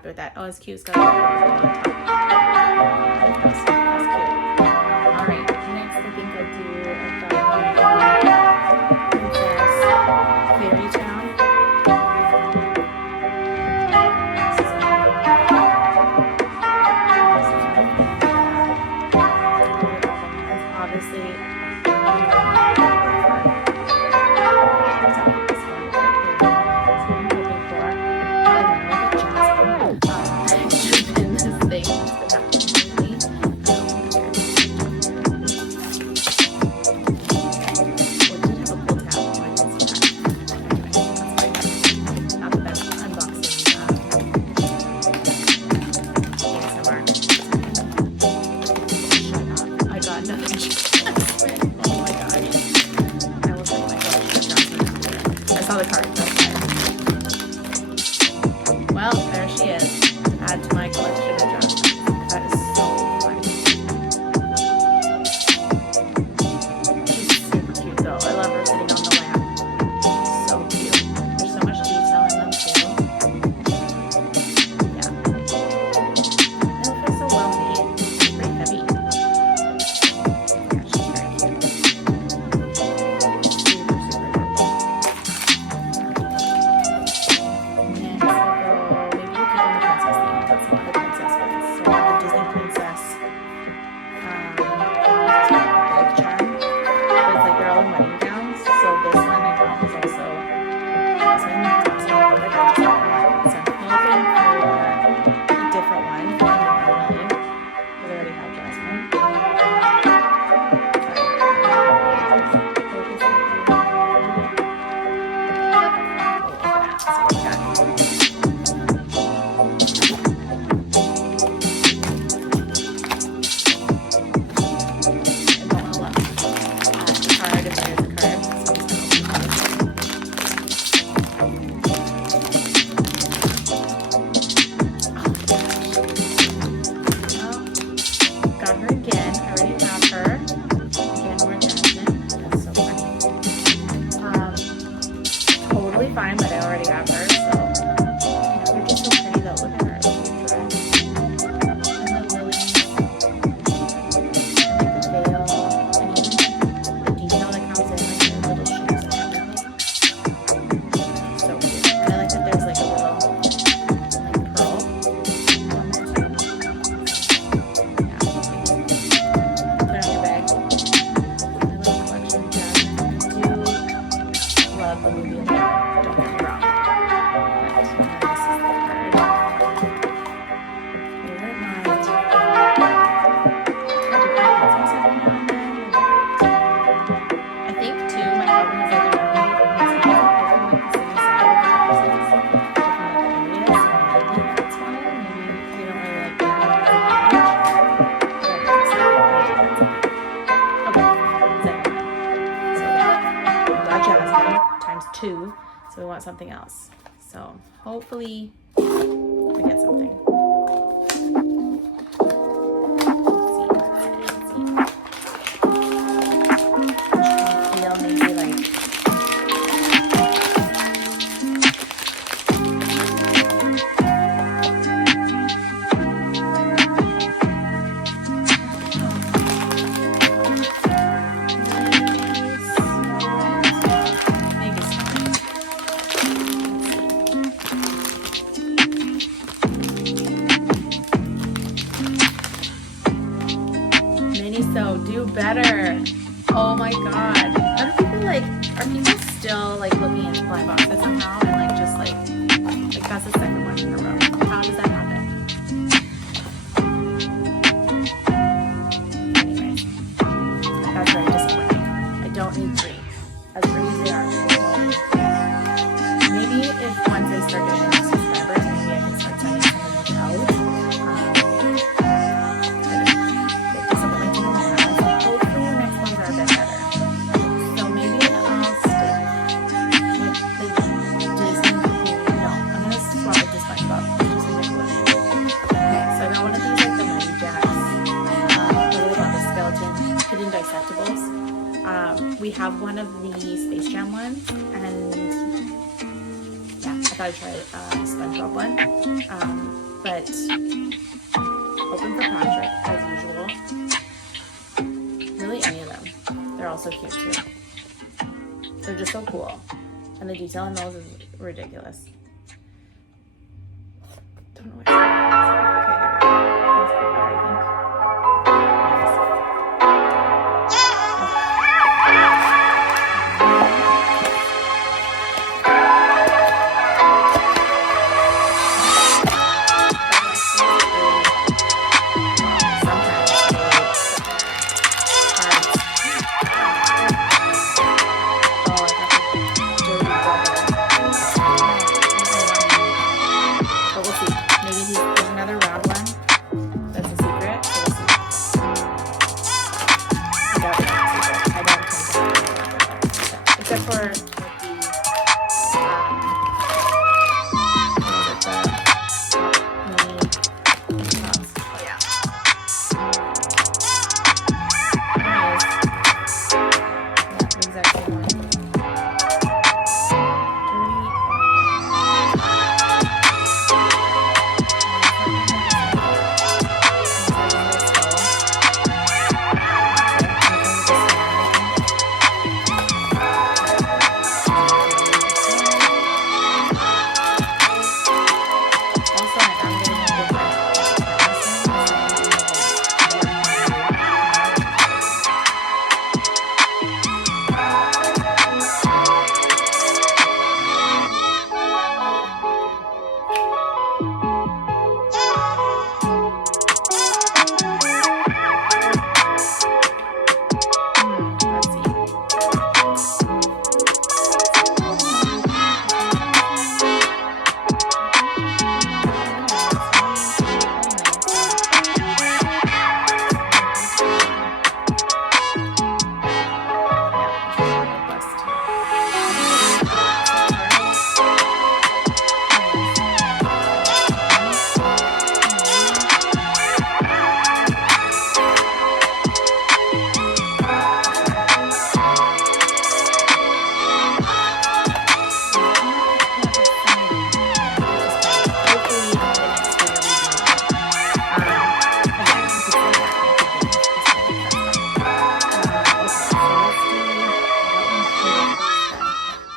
happy with that. Oh, it's cute. It's got a little purple on top. That's cute. All right, next I think I'll do Princess Fairy Town. Obviously, the card. Well, there she is. Add to my collection of Jasmine. That is so funny. She's super cute though. I love her sitting on the lamp. So cute. There's so much detail in them too. Yeah. And it feels so well made. It's pretty heavy. Yeah, she's very cute. Fine, but I already have her, so yeah, they're just so pretty though. Look at her little dress and the lilies and like the veil and even the detail that comes in like the little shoes and everything. So cute. And I like that there's like a little like pearl on there too. Yeah, put it on your bag. My little collection of Jasmine. I do love the movie. Don't get me wrong. But this is the card. I think too, my problem is like it's like different like the city side of the houses, different like areas, so maybe that's why. Maybe they don't really like that much. Okay, second one. So yeah, we got Jasmine times 2. So we want something else. So hopefully we get something. Let's see. I'm trying to feel maybe like Miniso, do better. Oh my god. How do people like, are people still like looking into blind boxes somehow and like just like that's the second one in a row. How does that happen? Anyways, that's very disappointing. I don't need 3. As pretty as they are, maybe if once I start getting enough subscribers, maybe I can start sending some of these out. We have one of the Space Jam ones, and yeah, I thought I'd try a SpongeBob one. but open for contract as usual. Really, any of them. They're also cute too. They're just so cool. And the detail in those is ridiculous. Don't know where. Okay, there we go. That's better, I think. Except for like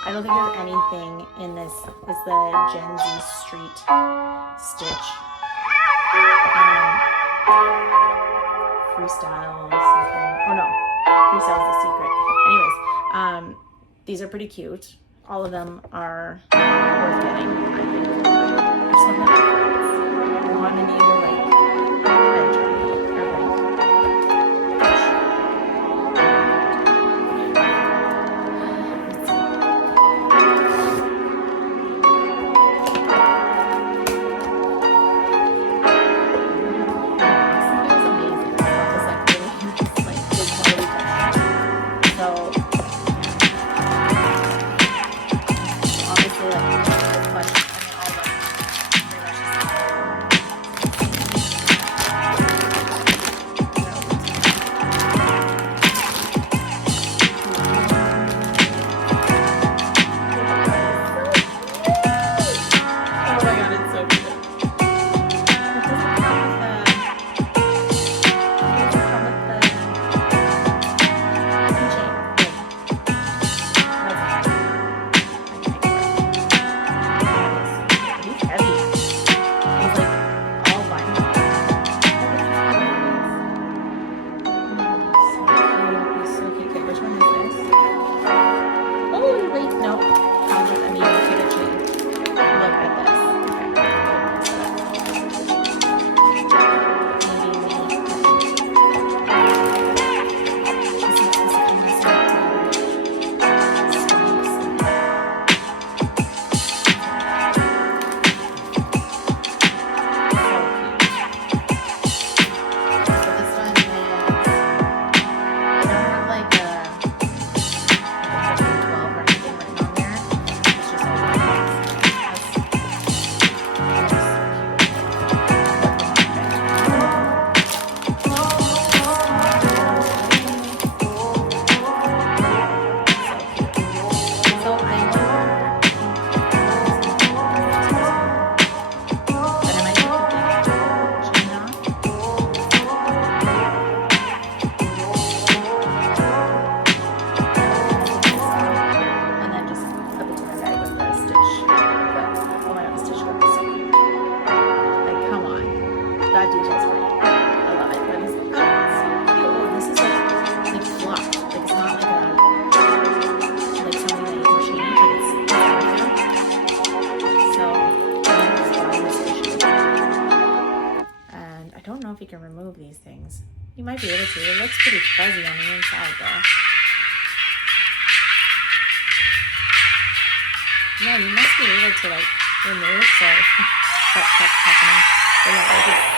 I don't think there's anything in this. Is the Gen Z Street Stitch. Freestyle something. Oh no, Freestyle is the secret. Anyways, these are pretty cute. All of them are worth getting, I think. There's some that I want in either like bench or if you can remove these things. You might be able to. It looks pretty fuzzy on the inside though. Yeah, you must be able to like remove, so that kept happening. But yeah,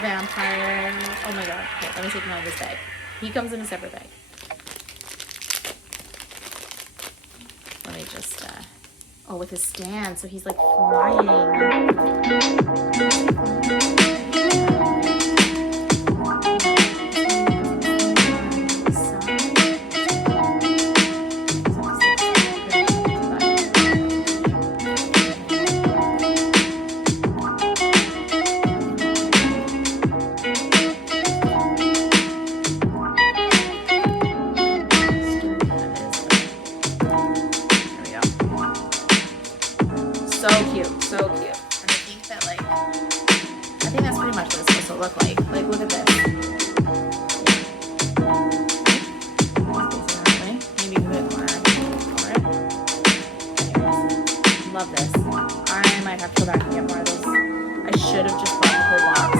vampire. Oh my god. Okay, let me take him out of this bag. He comes in a separate bag. Let me just, oh, with his stand. So he's like flying. So cute, so cute. And I think that like, I think that's pretty much what it's supposed to look like. Like, look at this. Maybe a bit more over it. Anyways, love this. I might have to go back and get more of those. I should have just bought the whole box.